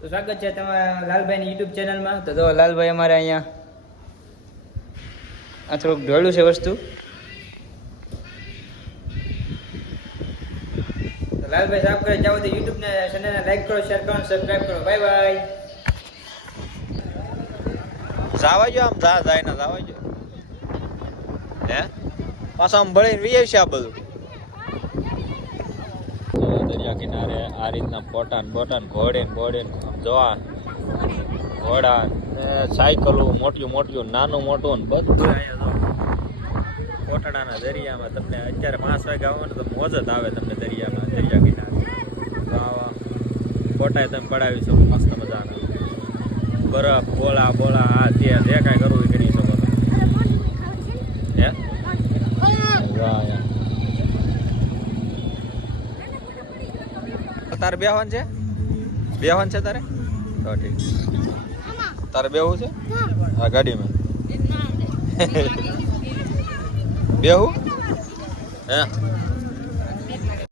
તો સ્વાગત છે તમારા લાલભાઈની યુટ્યુબ ચેનલમાં. તો જો લાલભાઈ અમારે અહીંયા આ થોડુંક ઢોળ્યું છે વસ્તુ. તો લાલભાઈ સાફ કરે જાવ તો યુટ્યુબને ચેનલને લાઈક કરો, શેર કરો, સબસ્ક્રાઈબ કરો. Bye bye. જાવાજો આમ જાય ને જાવાજો હે પાછા આમ ભળીને વી આવશે આ બધું. દરિયા કિનારે આ રીતના પોટાન બોટાન ઘોડે આમ જોવા ઘોડા ને સાયકલો મોટિયું નાનું મોટું ને બધું અહીંયા જો કોટડાના દરિયામાં તમને અત્યારે 5 વાગે આવો ને તો મોજ જ આવે તમને દરિયામાં દરિયા કિનારે. તો આવા ફોટા તમે પડાવી શકો મસ્ત મજાના. બરફ બોળા હા તે જે કાંઈ કરવું એ કરી શકો તમે. હે તારે બેહવાન છે તારે તો ઠીક. તારે બેહવું છે હા ગાડીમાં બેહું હે